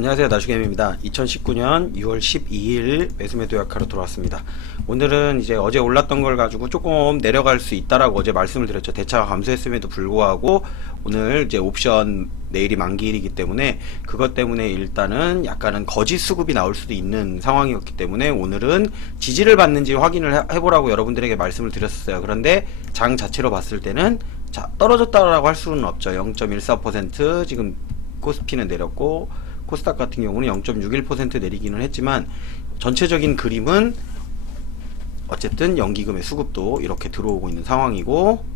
안녕하세요, 나주겜입니다. 2019년 6월 12일 매수매도 약화로 돌아왔습니다. 오늘은 이제 어제 올랐던 걸 가지고 조금 내려갈 수 있다라고 어제 말씀을 드렸죠. 대차가 감소했음에도 불구하고 오늘 이제 옵션 내일이 만기일이기 때문에 그것 때문에 일단은 약간은 거짓 수급이 나올 수도 있는 상황이었기 때문에 오늘은 지지를 받는지 확인을 해보라고 여러분들에게 말씀을 드렸었어요. 그런데 장 자체로 봤을 때는 떨어졌다라고 할 수는 없죠. 0.14% 지금 코스피는 내렸고 코스닥 같은 경우는 0.61% 내리기는 했지만 전체적인 그림은 어쨌든 연기금의 수급도 이렇게 들어오고 있는 상황이고,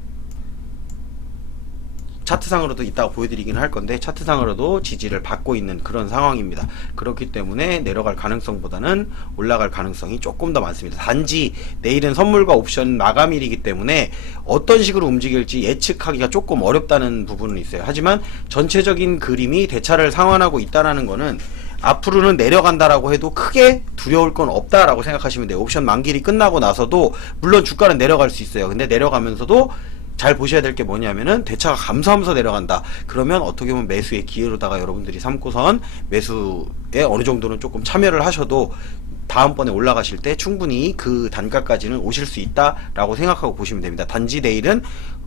차트상으로도 이따가 보여드리긴 할 건데 차트상으로도 지지를 받고 있는 그런 상황입니다. 그렇기 때문에 내려갈 가능성보다는 올라갈 가능성이 조금 더 많습니다. 단지 내일은 선물과 옵션 마감일이기 때문에 어떤 식으로 움직일지 예측하기가 조금 어렵다는 부분은 있어요. 하지만 전체적인 그림이 대차를 상환하고 있다는 거는 앞으로는 내려간다라고 해도 크게 두려울 건 없다라고 생각하시면 돼요. 옵션 만기일이 끝나고 나서도 물론 주가는 내려갈 수 있어요. 근데 내려가면서도 잘 보셔야 될 게 뭐냐면은 대차가 감소하면서 내려간다. 그러면 어떻게 보면 매수의 기회로다가 여러분들이 삼고선 매수에 어느 정도는 조금 참여를 하셔도 다음번에 올라가실 때 충분히 그 단가까지는 오실 수 있다라고 생각하고 보시면 됩니다. 단지 내일은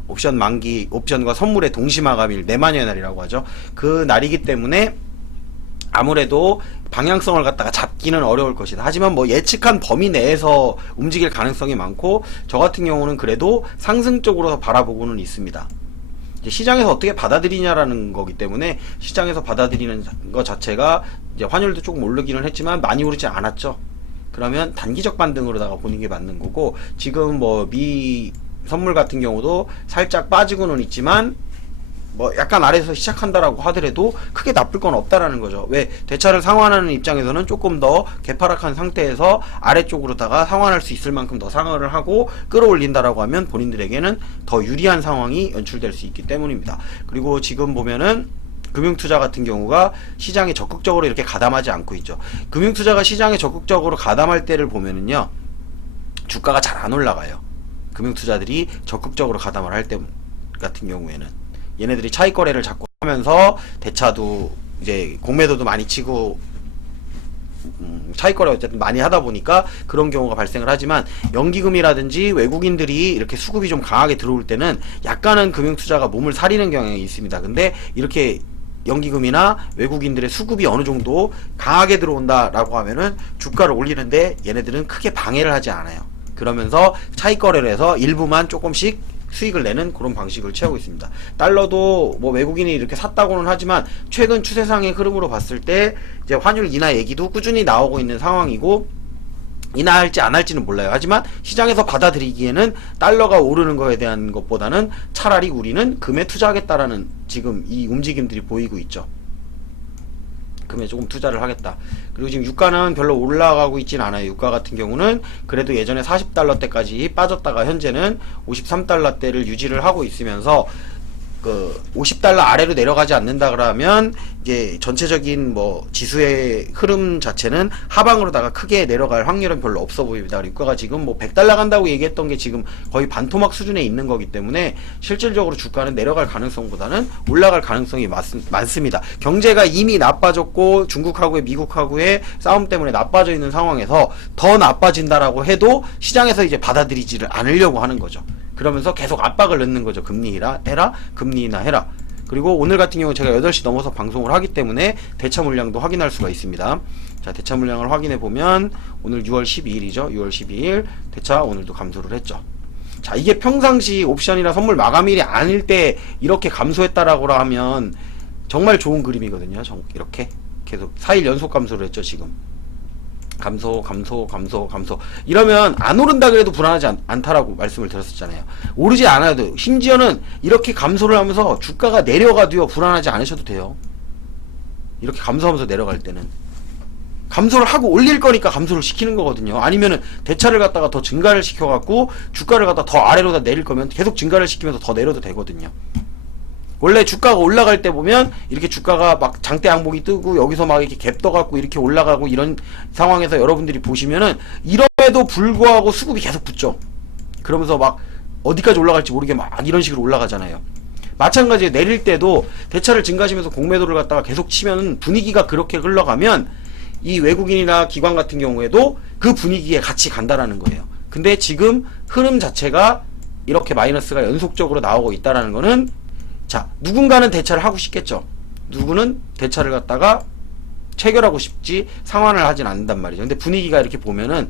옵션 만기, 옵션과 선물의 동시마감일, 내만여의 날이라고 하죠. 그 날이기 때문에 아무래도 방향성을 갖다가 잡기는 어려울 것이다. 하지만 뭐 예측한 범위 내에서 움직일 가능성이 많고, 저 같은 경우는 그래도 상승적으로 바라보고는 있습니다. 이제 시장에서 어떻게 받아들이냐라는 거기 때문에 시장에서 받아들이는 것 자체가 이제 환율도 조금 오르기는 했지만 많이 오르지 않았죠. 그러면 단기적 반등으로다가 보는 게 맞는 거고, 지금 뭐 미 선물 같은 경우도 살짝 빠지고는 있지만 뭐 약간 아래에서 시작한다라고 하더라도 크게 나쁠 건 없다라는 거죠. 왜? 대차를 상환하는 입장에서는 조금 더 개파락한 상태에서 아래쪽으로다가 상환할 수 있을 만큼 더 상환을 하고 끌어올린다라고 하면 본인들에게는 더 유리한 상황이 연출될 수 있기 때문입니다. 그리고 지금 보면은 금융투자 같은 경우가 시장에 적극적으로 이렇게 가담하지 않고 있죠. 금융투자가 시장에 적극적으로 가담할 때를 보면은요, 주가가 잘 안 올라가요. 금융투자들이 적극적으로 가담을 할 때 같은 경우에는 얘네들이 차익 거래를 자꾸 하면서 대차도 이제 공매도도 많이 치고 차익 거래 어쨌든 많이 하다 보니까 그런 경우가 발생을 하지만, 연기금이라든지 외국인들이 이렇게 수급이 좀 강하게 들어올 때는 약간은 금융투자가 몸을 사리는 경향이 있습니다. 근데 이렇게 연기금이나 외국인들의 수급이 어느 정도 강하게 들어온다라고 하면은 주가를 올리는데 얘네들은 크게 방해를 하지 않아요. 그러면서 차익 거래를 해서 일부만 조금씩 수익을 내는 그런 방식을 취하고 있습니다. 달러도 뭐 외국인이 이렇게 샀다고는 하지만 최근 추세상의 흐름으로 봤을 때 이제 환율 인하 얘기도 꾸준히 나오고 있는 상황이고, 인하할지 안 할지는 몰라요. 하지만 시장에서 받아들이기에는 달러가 오르는 거에 대한 것보다는 차라리 우리는 금에 투자하겠다라는 지금 이 움직임들이 보이고 있죠. 금에 조금 투자를 하겠다. 그리고 지금 유가는 별로 올라가고 있진 않아요. 유가 같은 경우는 그래도 예전에 40달러대까지 빠졌다가 현재는 53달러대를 유지를 하고 있으면서 그 50달러 아래로 내려가지 않는다 그러면 이제 전체적인 뭐 지수의 흐름 자체는 하방으로다가 크게 내려갈 확률은 별로 없어 보입니다. 유가가 지금 뭐 100달러 간다고 얘기했던 게 지금 거의 반토막 수준에 있는 거기 때문에 실질적으로 주가는 내려갈 가능성보다는 올라갈 가능성이 많습니다. 경제가 이미 나빠졌고 중국하고의 미국하고의 싸움 때문에 나빠져 있는 상황에서 더 나빠진다라고 해도 시장에서 이제 받아들이지를 않으려고 하는 거죠. 그러면서 계속 압박을 넣는 거죠. 금리 해라, 금리 인하 해라. 그리고 오늘 같은 경우 제가 8시 넘어서 방송을 하기 때문에 대차 물량도 확인할 수가 있습니다. 자, 대차 물량을 확인해 보면 오늘 6월 12일이죠. 6월 12일 대차 오늘도 감소를 했죠. 자, 이게 평상시 옵션이나 선물 마감일이 아닐 때 이렇게 감소했다라고 하면 정말 좋은 그림이거든요. 이렇게 계속 4일 연속 감소를 했죠. 지금 감소 이러면 안 오른다 그래도 불안하지 않다라고 말씀을 드렸었잖아요. 오르지 않아도, 심지어는 이렇게 감소를 하면서 주가가 내려가도요 불안하지 않으셔도 돼요. 이렇게 감소하면서 내려갈 때는 감소를 하고 올릴 거니까 감소를 시키는 거거든요. 아니면은 대차를 갖다가 더 증가를 시켜갖고 주가를 갖다 더 아래로다 내릴 거면 계속 증가를 시키면서 더 내려도 되거든요. 원래 주가가 올라갈 때 보면 이렇게 주가가 막 장대 양봉이 뜨고 여기서 막 이렇게 갭 떠갖고 이렇게 올라가고 이런 상황에서 여러분들이 보시면은 이럼에도 불구하고 수급이 계속 붙죠. 그러면서 막 어디까지 올라갈지 모르게 막 이런 식으로 올라가잖아요. 마찬가지로 내릴 때도 대차를 증가하시면서 공매도를 갖다가 계속 치면 분위기가 그렇게 흘러가면 이 외국인이나 기관 같은 경우에도 그 분위기에 같이 간다라는 거예요. 근데 지금 흐름 자체가 이렇게 마이너스가 연속적으로 나오고 있다라는 거는 자, 누군가는 대차를 하고 싶겠죠. 누구는 대차를 갖다가 체결하고 싶지 상환을 하진 않는단 말이죠. 근데 분위기가 이렇게 보면은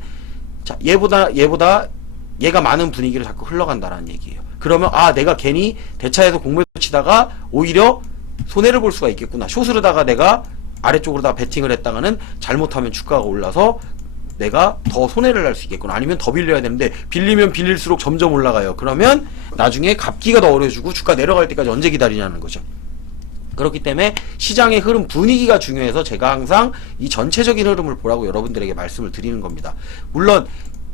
자, 얘가 많은 분위기를 자꾸 흘러간다라는 얘기예요. 그러면 아, 내가 괜히 대차에서 공매도 치다가 오히려 손해를 볼 수가 있겠구나. 숏으로다가 내가 아래쪽으로다 베팅을 했다가는 잘못하면 주가가 올라서 내가 더 손해를 날 수 있겠구나. 아니면 더 빌려야 되는데 빌리면 빌릴수록 점점 올라가요. 그러면 나중에 갚기가 더 어려워지고 주가 내려갈 때까지 언제 기다리냐는 거죠. 그렇기 때문에 시장의 흐름 분위기가 중요해서 제가 항상 이 전체적인 흐름을 보라고 여러분들에게 말씀을 드리는 겁니다. 물론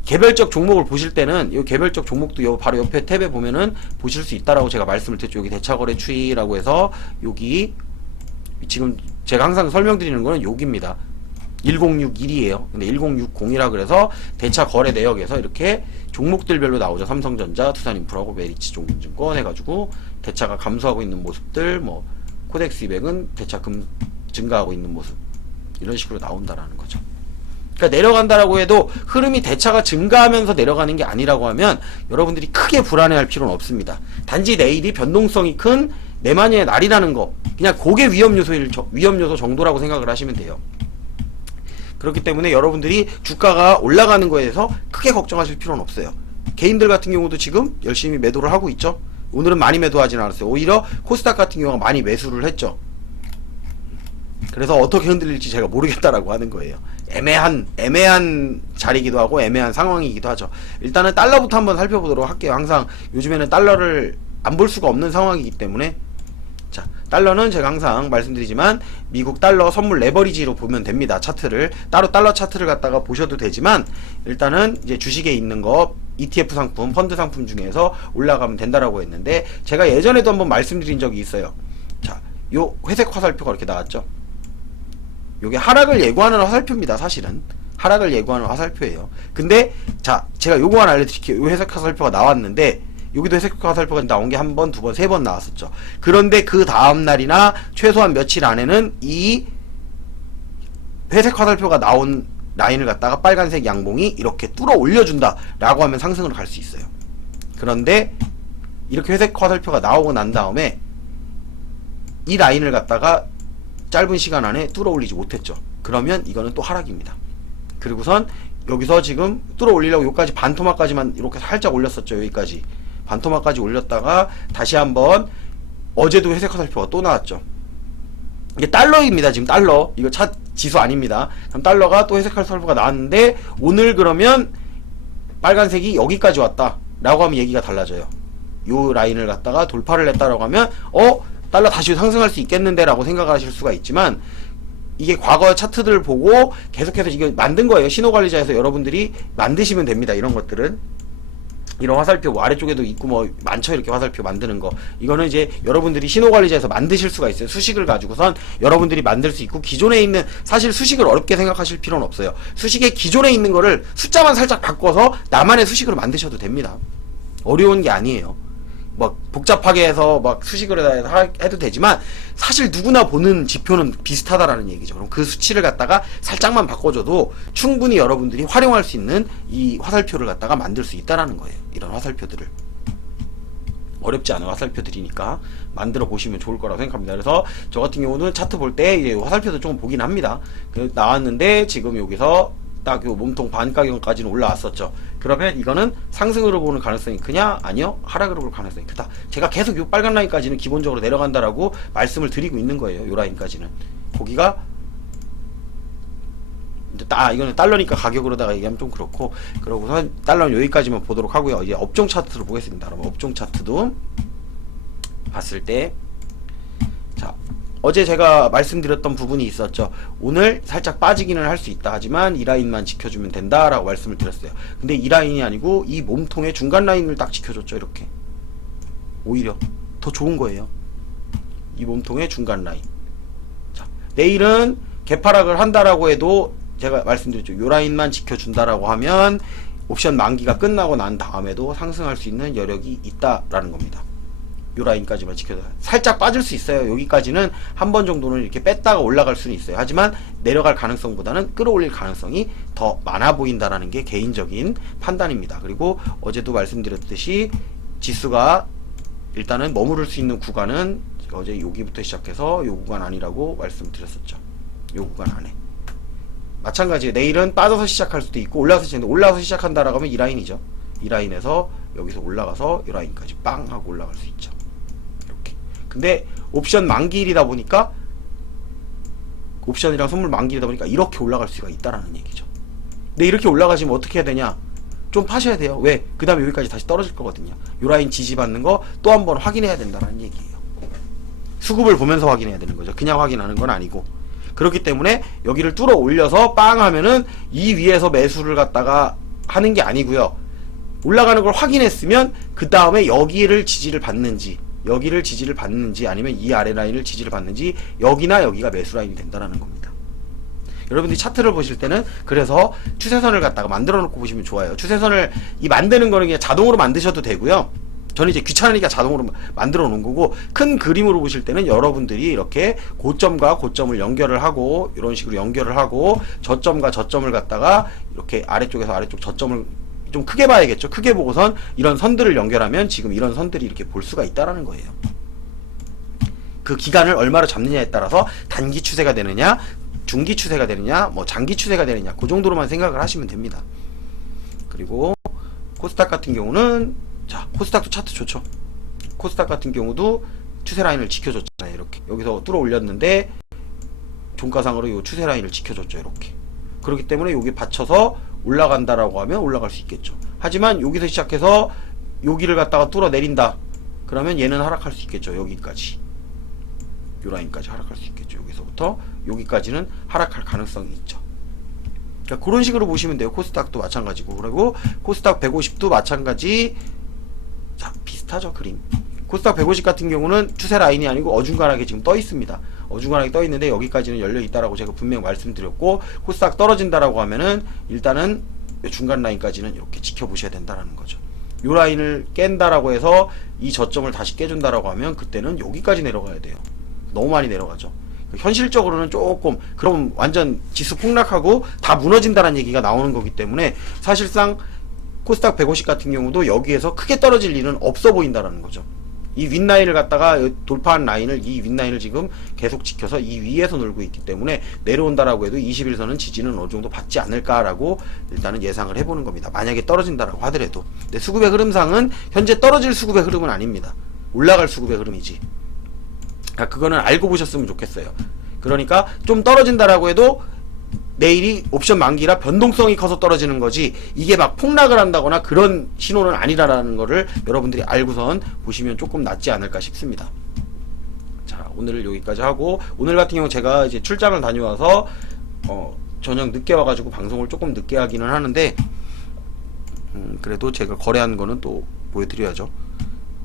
개별적 종목을 보실 때는 이 개별적 종목도 바로 옆에 탭에 보면은 보실 수 있다라고 제가 말씀을 드렸죠. 여기 대차거래 추이라고 해서 여기 지금 제가 항상 설명드리는 거는 여기입니다. 1061이에요. 근데 1060이라 그래서 대차 거래 내역에서 이렇게 종목들별로 나오죠. 삼성전자, 두산인프라고 메리츠 종금증권 해가지고 대차가 감소하고 있는 모습들, 뭐 코덱스 200은 대차금 증가하고 있는 모습, 이런 식으로 나온다라는 거죠. 그러니까 내려간다라고 해도 흐름이 대차가 증가하면서 내려가는 게 아니라고 하면 여러분들이 크게 불안해할 필요는 없습니다. 단지 내일이 변동성이 큰 내만의 날이라는 거, 그냥 그게 위험 요소 정도라고 생각을 하시면 돼요. 그렇기 때문에 여러분들이 주가가 올라가는 거에 대해서 크게 걱정하실 필요는 없어요. 개인들 같은 경우도 지금 열심히 매도를 하고 있죠. 오늘은 많이 매도하진 않았어요. 오히려 코스닥 같은 경우가 많이 매수를 했죠. 그래서 어떻게 흔들릴지 제가 모르겠다라고 하는 거예요. 애매한 자리이기도 하고 애매한 상황이기도 하죠. 일단은 달러부터 한번 살펴보도록 할게요. 항상 요즘에는 달러를 안 볼 수가 없는 상황이기 때문에, 자, 달러는 제가 항상 말씀드리지만 미국 달러 선물 레버리지로 보면 됩니다. 차트를 따로 달러 차트를 갖다가 보셔도 되지만 일단은 이제 주식에 있는 거 ETF 상품, 펀드 상품 중에서 올라가면 된다라고 했는데, 제가 예전에도 한번 말씀드린 적이 있어요. 자, 요 회색 화살표가 이렇게 나왔죠. 요게 하락을 예고하는 화살표입니다. 사실은 하락을 예고하는 화살표예요. 근데 자, 제가 요거 하나 알려드릴게요. 요 회색 화살표가 나왔는데 여기도 회색 화살표가 나온 게 한 번, 두 번, 세 번 나왔었죠. 그런데 그 다음 날이나 최소한 며칠 안에는 이 회색 화살표가 나온 라인을 갖다가 빨간색 양봉이 이렇게 뚫어 올려준다 라고 하면 상승으로 갈 수 있어요. 그런데 이렇게 회색 화살표가 나오고 난 다음에 이 라인을 갖다가 짧은 시간 안에 뚫어 올리지 못했죠. 그러면 이거는 또 하락입니다. 그리고선 여기서 지금 뚫어 올리려고 여기까지 반토막까지만 이렇게 살짝 올렸었죠. 여기까지 반토막까지 올렸다가 다시 한번 어제도 회색 화살표가 또 나왔죠. 이게 달러입니다. 지금 달러, 이거 차 지수 아닙니다. 그럼 달러가 또 회색 화살표가 나왔는데 오늘 그러면 빨간색이 여기까지 왔다 라고 하면 얘기가 달라져요. 요 라인을 갖다가 돌파를 했다라고 하면 달러 다시 상승할 수 있겠는데 라고 생각하실 수가 있지만, 이게 과거 차트들을 보고 계속해서 이거 만든 거예요. 신호관리자에서 여러분들이 만드시면 됩니다. 이런 것들은 이런 화살표 뭐 아래쪽에도 있고 뭐 많죠. 이렇게 화살표 만드는 거, 이거는 이제 여러분들이 신호관리자에서 만드실 수가 있어요. 수식을 가지고선 여러분들이 만들 수 있고, 기존에 있는, 사실 수식을 어렵게 생각하실 필요는 없어요. 수식에 기존에 있는 거를 숫자만 살짝 바꿔서 나만의 수식으로 만드셔도 됩니다. 어려운 게 아니에요. 막 복잡하게 해서 막 수식을 해도 되지만 사실 누구나 보는 지표는 비슷하다라는 얘기죠. 그럼 그 수치를 갖다가 살짝만 바꿔줘도 충분히 여러분들이 활용할 수 있는 이 화살표를 갖다가 만들 수 있다라는 거예요. 이런 화살표들을 어렵지 않은 화살표들이니까 만들어 보시면 좋을 거라고 생각합니다. 그래서 저 같은 경우는 차트 볼 때 이제 화살표도 조금 보긴 합니다. 나왔는데 지금 여기서 딱 요 몸통 반 가격까지는 올라왔었죠. 그러면 이거는 상승으로 보는 가능성이 크냐? 아니요, 하락으로 볼 가능성이 크다. 제가 계속 요 빨간 라인까지는 기본적으로 내려간다라고 말씀을 드리고 있는 거예요. 요 라인까지는. 거기가 이제 이거는 달러니까 가격으로다가 얘기하면 좀 그렇고, 그러고선 달러는 여기까지만 보도록 하고요. 이제 업종 차트로 보겠습니다. 그러면 업종 차트도 봤을 때, 자, 어제 제가 말씀드렸던 부분이 있었죠. 오늘 살짝 빠지기는 할 수 있다 하지만 이 라인만 지켜주면 된다라고 말씀을 드렸어요. 근데 이 라인이 아니고 이 몸통의 중간 라인을 딱 지켜줬죠. 이렇게 오히려 더 좋은 거예요. 이 몸통의 중간 라인. 자, 내일은 개파락을 한다라고 해도 제가 말씀드렸죠. 이 라인만 지켜준다라고 하면 옵션 만기가 끝나고 난 다음에도 상승할 수 있는 여력이 있다라는 겁니다. 요 라인까지만 지켜서 살짝 빠질 수 있어요. 여기까지는 한 번 정도는 이렇게 뺐다가 올라갈 수는 있어요. 하지만 내려갈 가능성보다는 끌어올릴 가능성이 더 많아 보인다라는 게 개인적인 판단입니다. 그리고 어제도 말씀드렸듯이 지수가 일단은 머무를 수 있는 구간은 어제 여기부터 시작해서 요 구간 아니라고 말씀드렸었죠. 요 구간 안에. 마찬가지예요. 내일은 빠져서 시작할 수도 있고 올라서 시작하는데 올라서 시작한다라고 하면 이 라인이죠. 이 라인에서 여기서 올라가서 이 라인까지 빵 하고 올라갈 수 있죠. 이렇게. 근데 옵션 만기일이다 보니까 옵션이랑 선물 만기일이다 보니까 이렇게 올라갈 수가 있다라는 얘기죠. 근데 이렇게 올라가시면 어떻게 해야 되냐? 좀 파셔야 돼요. 왜? 그 다음에 여기까지 다시 떨어질 거거든요. 요 라인 지지받는 거 또 한 번 확인해야 된다는 얘기예요. 수급을 보면서 확인해야 되는 거죠. 그냥 확인하는 건 아니고. 그렇기 때문에 여기를 뚫어 올려서 빵 하면은 이 위에서 매수를 갖다가 하는 게 아니고요. 올라가는 걸 확인했으면 그 다음에 여기를 지지를 받는지 아니면 이 아래 라인을 지지를 받는지 여기나 여기가 매수 라인이 된다라는 겁니다. 여러분들이 차트를 보실 때는 그래서 추세선을 갖다가 만들어 놓고 보시면 좋아요. 추세선을 이 만드는 거는 그냥 자동으로 만드셔도 되고요. 저는 이제 귀찮으니까 자동으로 만들어 놓은 거고, 큰 그림으로 보실 때는 여러분들이 이렇게 고점과 고점을 연결을 하고 이런 식으로 연결을 하고 저점과 저점을 갖다가 이렇게 아래쪽에서 아래쪽 저점을 좀 크게 봐야겠죠. 크게 보고선 이런 선들을 연결하면 지금 이런 선들이 이렇게 볼 수가 있다라는 거예요. 그 기간을 얼마로 잡느냐에 따라서 단기 추세가 되느냐, 중기 추세가 되느냐, 뭐 장기 추세가 되느냐, 그 정도로만 생각을 하시면 됩니다. 그리고 코스닥 같은 경우는, 자, 코스닥도 차트 좋죠. 코스닥 같은 경우도 추세 라인을 지켜줬잖아요. 이렇게 여기서 뚫어 올렸는데 종가상으로 이 추세 라인을 지켜줬죠. 이렇게. 그렇기 때문에 여기 받쳐서 올라간다라고 하면 올라갈 수 있겠죠. 하지만 여기서 시작해서 여기를 갖다가 뚫어 내린다, 그러면 얘는 하락할 수 있겠죠. 여기까지, 요 라인까지 하락할 수 있겠죠. 여기서부터 여기까지는 하락할 가능성이 있죠. 그러니까 그런 식으로 보시면 돼요. 코스닥도 마찬가지고. 그리고 코스닥 150도 마찬가지. 자, 비슷하죠, 그림. 코스닥 150 같은 경우는 추세 라인이 아니고 어중간하게 지금 떠 있습니다. 어중간하게 떠 있는데 여기까지는 열려 있다라고 제가 분명 말씀드렸고, 코스닥 떨어진다라고 하면은 일단은 중간 라인까지는 이렇게 지켜보셔야 된다라는 거죠. 요 라인을 깬다라고 해서 이 저점을 다시 깨준다라고 하면 그때는 여기까지 내려가야 돼요. 너무 많이 내려가죠. 현실적으로는 조금, 그럼 완전 지수 폭락하고 다 무너진다는 얘기가 나오는 거기 때문에 사실상 코스닥 150 같은 경우도 여기에서 크게 떨어질 일은 없어 보인다라는 거죠. 이 윗라인을 갖다가 돌파한 라인을, 이 윗라인을 지금 계속 지켜서 이 위에서 놀고 있기 때문에 내려온다라고 해도 21선은 지지는 어느 정도 받지 않을까라고 일단은 예상을 해보는 겁니다. 만약에 떨어진다라고 하더라도. 근데 수급의 흐름상은 현재 떨어질 수급의 흐름은 아닙니다. 올라갈 수급의 흐름이지. 그러니까 그거는 알고 보셨으면 좋겠어요. 그러니까 좀 떨어진다라고 해도 내일이 옵션 만기라 변동성이 커서 떨어지는 거지, 이게 막 폭락을 한다거나 그런 신호는 아니라는 거를 여러분들이 알고선 보시면 조금 낫지 않을까 싶습니다. 자, 오늘을 여기까지 하고, 오늘 같은 경우 제가 이제 출장을 다녀와서 저녁 늦게 와가지고 방송을 조금 늦게 하기는 하는데, 그래도 제가 거래한 거는 또 보여드려야죠.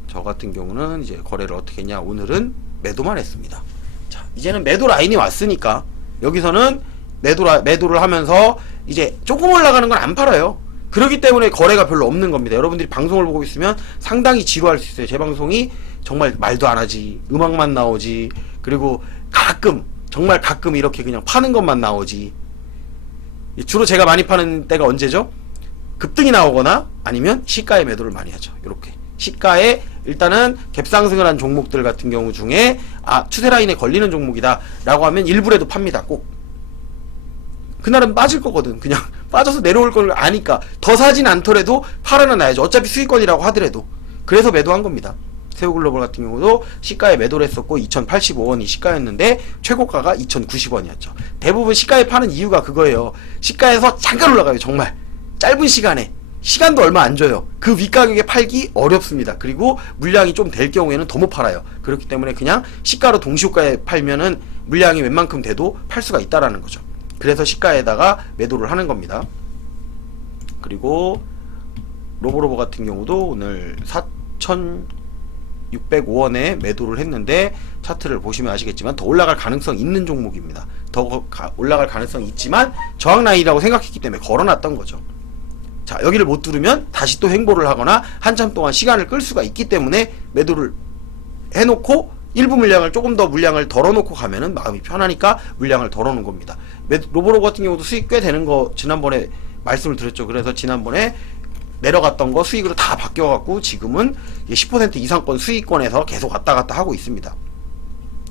저 같은 경우는 이제 거래를 어떻게 했냐, 오늘은 매도만 했습니다. 자, 이제는 매도 라인이 왔으니까 여기서는 매도를 하면서 이제 조금 올라가는 건 안 팔아요. 그렇기 때문에 거래가 별로 없는 겁니다. 여러분들이 방송을 보고 있으면 상당히 지루할 수 있어요. 제 방송이 정말 말도 안 하지, 음악만 나오지, 그리고 가끔, 정말 가끔 이렇게 그냥 파는 것만 나오지. 주로 제가 많이 파는 때가 언제죠? 급등이 나오거나 아니면 시가에 매도를 많이 하죠. 이렇게 시가에 일단은 갭상승을 한 종목들 같은 경우 중에 추세 라인에 걸리는 종목이다 라고 하면 일부라도 팝니다. 꼭 그날은 빠질 거거든. 그냥 빠져서 내려올 걸 아니까 더 사진 않더라도 팔아는 놔야죠. 어차피 수익권이라고 하더라도. 그래서 매도한 겁니다. 세우글로벌 같은 경우도 시가에 매도를 했었고 2085원이 시가였는데 최고가가 2090원이었죠. 대부분 시가에 파는 이유가 그거예요. 시가에서 잠깐 올라가요. 정말 짧은 시간에. 시간도 얼마 안 줘요. 그 윗가격에 팔기 어렵습니다. 그리고 물량이 좀 될 경우에는 더 못 팔아요. 그렇기 때문에 그냥 시가로 동시호가에 팔면은 물량이 웬만큼 돼도 팔 수가 있다라는 거죠. 그래서 시가에다가 매도를 하는 겁니다. 그리고 로보로보 같은 경우도 오늘 4,605원에 매도를 했는데, 차트를 보시면 아시겠지만 더 올라갈 가능성 있는 종목입니다. 더 올라갈 가능성이 있지만 저항 라인이라고 생각했기 때문에 걸어놨던 거죠. 자, 여기를 못 뚫으면 다시 또 횡보를 하거나 한참 동안 시간을 끌 수가 있기 때문에 매도를 해놓고 일부 물량을 조금 더 물량을 덜어놓고 가면은 마음이 편하니까 물량을 덜어놓은 겁니다. 로보로그 같은 경우도 수익 꽤 되는 거 지난번에 말씀을 드렸죠. 그래서 지난번에 내려갔던 거 수익으로 다 바뀌어갖고 지금은 10% 이상권 수익권에서 계속 왔다 갔다 하고 있습니다.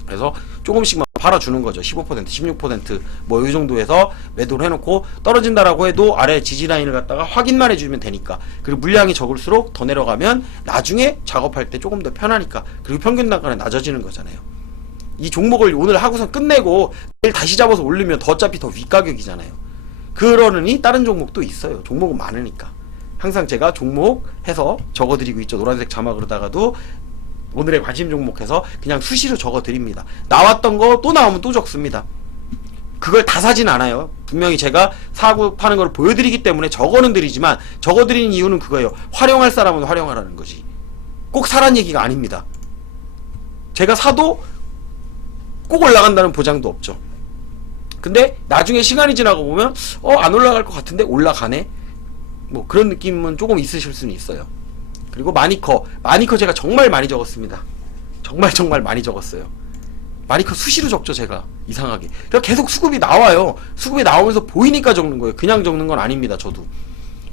그래서 조금씩만 팔아주는 거죠. 15%, 16%뭐 이 정도에서 매도를 해놓고 떨어진다라고 해도 아래 지지라인을 갖다가 확인만 해주면 되니까. 그리고 물량이 적을수록 더 내려가면 나중에 작업할 때 조금 더 편하니까. 그리고 평균 단가는 낮아지는 거잖아요. 이 종목을 오늘 하고선 끝내고 내일 다시 잡아서 올리면 어차피 더 윗가격이잖아요. 그러느니 다른 종목도 있어요. 종목은 많으니까. 항상 제가 종목 해서 적어드리고 있죠. 노란색 자막으로다가도 오늘의 관심 종목 해서 그냥 수시로 적어드립니다. 나왔던 거 또 나오면 또 적습니다. 그걸 다 사진 않아요. 분명히 제가 사고 파는 걸 보여드리기 때문에 적어는 드리지만, 적어드리는 이유는 그거예요. 활용할 사람은 활용하라는 거지. 꼭 사란 얘기가 아닙니다. 제가 사도 꼭 올라간다는 보장도 없죠. 근데 나중에 시간이 지나고 보면 안 올라갈 것 같은데 올라가네? 뭐 그런 느낌은 조금 있으실 수는 있어요. 그리고 마니커 제가 정말 많이 적었습니다. 정말 많이 적었어요. 마니커 수시로 적죠, 제가. 이상하게. 그러니까 계속 수급이 나와요. 수급이 나오면서 보이니까 적는 거예요. 그냥 적는 건 아닙니다, 저도.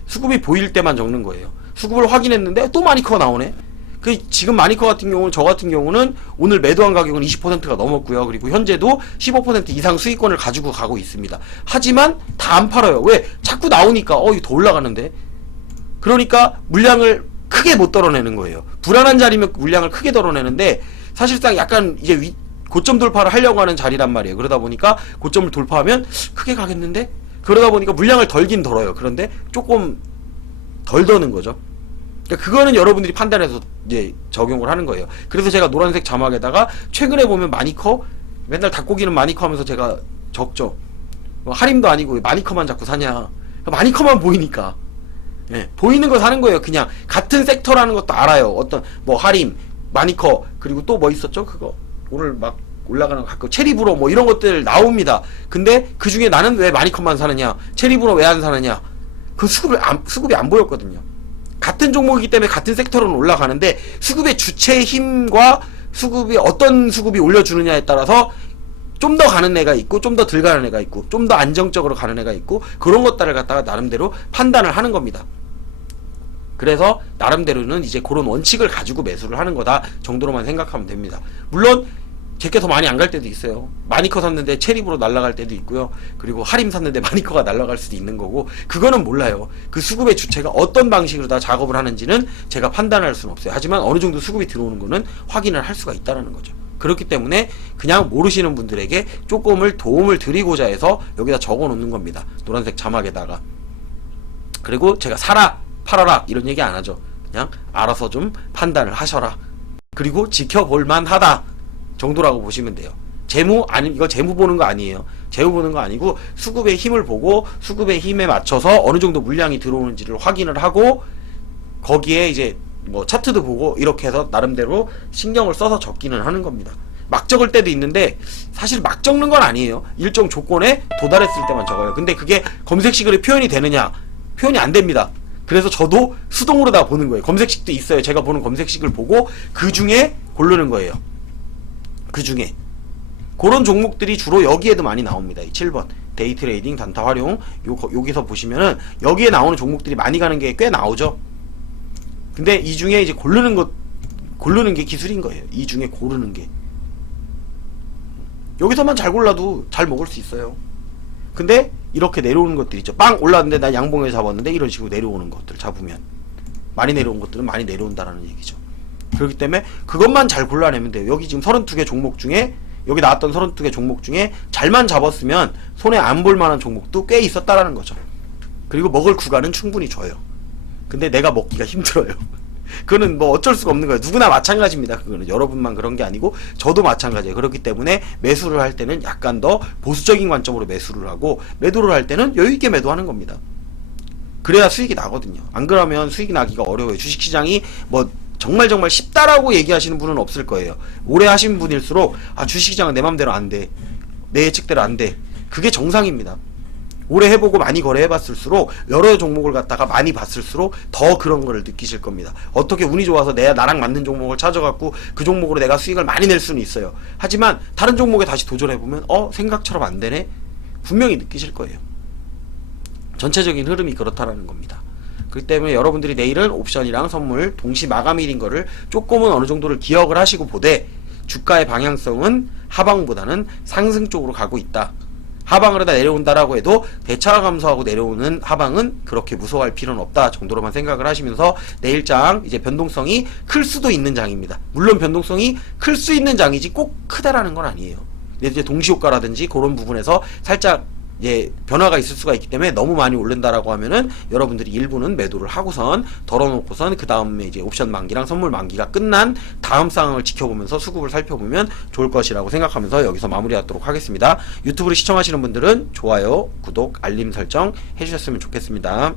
수급이 보일 때만 적는 거예요. 수급을 확인했는데 또 마니커가 나오네. 지금 마니커 같은 경우는, 저 같은 경우는 오늘 매도한 가격은 20%가 넘었고요. 그리고 현재도 15% 이상 수익권을 가지고 가고 있습니다. 하지만 다 안 팔아요. 왜? 자꾸 나오니까 이거 더 올라가는데. 그러니까 물량을 크게 못 덜어내는 거예요. 불안한 자리면 물량을 크게 덜어내는데, 사실상 약간 이제 고점 돌파를 하려고 하는 자리란 말이에요. 그러다 보니까 고점을 돌파하면 크게 가겠는데? 그러다 보니까 물량을 덜긴 덜어요. 그런데 조금 덜 더는 거죠. 그러니까 그거는 여러분들이 판단해서 이제 적용을 하는 거예요. 그래서 제가 노란색 자막에다가 최근에 보면 마니커, 맨날 닭고기는 마니커 하면서 제가 적죠. 할인도 아니고 마니커만 자꾸 사냐. 마니커만 보이니까. 예, 보이는 거 사는 거예요. 그냥 같은 섹터라는 것도 알아요. 어떤 뭐 할인, 마니커, 그리고 또 뭐 있었죠? 그거 오늘 막 올라가는 거 가끔 체리브로 뭐 이런 것들 나옵니다. 근데 그 중에 나는 왜 마니커만 사느냐, 체리브로 왜 안 사느냐? 그 수급이 안 보였거든요. 같은 종목이기 때문에 같은 섹터로는 올라가는데, 수급의 주체의 힘과 수급이 어떤 수급이 올려주느냐에 따라서 좀 더 가는 애가 있고, 좀 더 덜 가는 애가 있고, 좀 더 안정적으로 가는 애가 있고, 그런 것들을 갖다가 나름대로 판단을 하는 겁니다. 그래서 나름대로는 이제 그런 원칙을 가지고 매수를 하는 거다 정도로만 생각하면 됩니다. 물론 제게 더 많이 안 갈 때도 있어요. 마니커 샀는데 체리브로 날아갈 때도 있고요. 그리고 하림 샀는데 마니커가 날아갈 수도 있는 거고, 그거는 몰라요. 그 수급의 주체가 어떤 방식으로 다 작업을 하는지는 제가 판단할 수는 없어요. 하지만 어느 정도 수급이 들어오는 거는 확인을 할 수가 있다는 거죠. 그렇기 때문에 그냥 모르시는 분들에게 조금을 도움을 드리고자 해서 여기다 적어 놓는 겁니다. 노란색 자막에다가. 그리고 제가 사라, 팔아라 이런 얘기 안 하죠. 그냥 알아서 좀 판단을 하셔라. 그리고 지켜볼만 하다 정도라고 보시면 돼요. 이거 재무 보는 거 아니에요. 재무 보는 거 아니고, 수급의 힘을 보고 수급의 힘에 맞춰서 어느 정도 물량이 들어오는지를 확인을 하고, 거기에 이제 뭐 차트도 보고 이렇게 해서 나름대로 신경을 써서 적기는 하는 겁니다. 막 적을 때도 있는데 사실 막 적는 건 아니에요. 일정 조건에 도달했을 때만 적어요. 근데 그게 검색식으로 표현이 되느냐? 표현이 안 됩니다. 그래서 저도 수동으로 다 보는 거예요. 검색식도 있어요. 제가 보는 검색식을 보고 그 중에 고르는 거예요. 그 중에 그런 종목들이 주로 여기에도 많이 나옵니다. 이 7번 데이 트레이딩, 단타 활용, 여기서 보시면은 여기에 나오는 종목들이 많이 가는 게 꽤 나오죠. 근데 이 중에 이제 고르는 게 기술인 거예요. 이 중에 고르는 게. 여기서만 잘 골라도 잘 먹을 수 있어요. 근데 이렇게 내려오는 것들 있죠. 빵 올랐는데 나 양봉에 잡았는데 이런 식으로 내려오는 것들 잡으면, 많이 내려온 것들은 많이 내려온다라는 얘기죠. 그렇기 때문에 그것만 잘 골라내면 돼요. 여기 지금 32개 종목 중에, 여기 나왔던 32개 종목 중에 잘만 잡았으면 손에 안 볼 만한 종목도 꽤 있었다라는 거죠. 그리고 먹을 구간은 충분히 줘요. 근데 내가 먹기가 힘들어요. 그거는 뭐 어쩔 수가 없는 거예요. 누구나 마찬가지입니다. 그거는 여러분만 그런 게 아니고 저도 마찬가지예요. 그렇기 때문에 매수를 할 때는 약간 더 보수적인 관점으로 매수를 하고, 매도를 할 때는 여유있게 매도하는 겁니다. 그래야 수익이 나거든요. 안 그러면 수익이 나기가 어려워요. 주식시장이 뭐 정말 쉽다라고 얘기하시는 분은 없을 거예요. 오래 하신 분일수록 주식시장은 내 맘대로 안 돼, 내 예측대로 안 돼, 그게 정상입니다. 오래 해보고 많이 거래해봤을수록 여러 종목을 갖다가 많이 봤을수록 더 그런 거를 느끼실 겁니다. 어떻게 운이 좋아서 나랑 맞는 종목을 찾아갖고 그 종목으로 내가 수익을 많이 낼 수는 있어요. 하지만 다른 종목에 다시 도전해보면 생각처럼 안 되네? 분명히 느끼실 거예요. 전체적인 흐름이 그렇다라는 겁니다. 그렇기 때문에 여러분들이 내일은 옵션이랑 선물 동시 마감일인 거를 조금은 어느 정도를 기억을 하시고 보되 주가의 방향성은 하방보다는 상승 쪽으로 가고 있다. 하방을 하다 내려온다라고 해도 대차가 감소하고 내려오는 하방은 그렇게 무서워할 필요는 없다 정도로만 생각을 하시면서 내일장 이제 변동성이 클 수도 있는 장입니다. 물론 변동성이 클 수 있는 장이지 꼭 크다라는 건 아니에요. 이제 동시효과라든지 그런 부분에서 살짝 변화가 있을 수가 있기 때문에 너무 많이 오른다라고 하면은 여러분들이 일부는 매도를 하고선 덜어놓고선 그 다음에 이제 옵션 만기랑 선물 만기가 끝난 다음 상황을 지켜보면서 수급을 살펴보면 좋을 것이라고 생각하면서 여기서 마무리하도록 하겠습니다. 유튜브를 시청하시는 분들은 좋아요, 구독, 알림 설정 해주셨으면 좋겠습니다.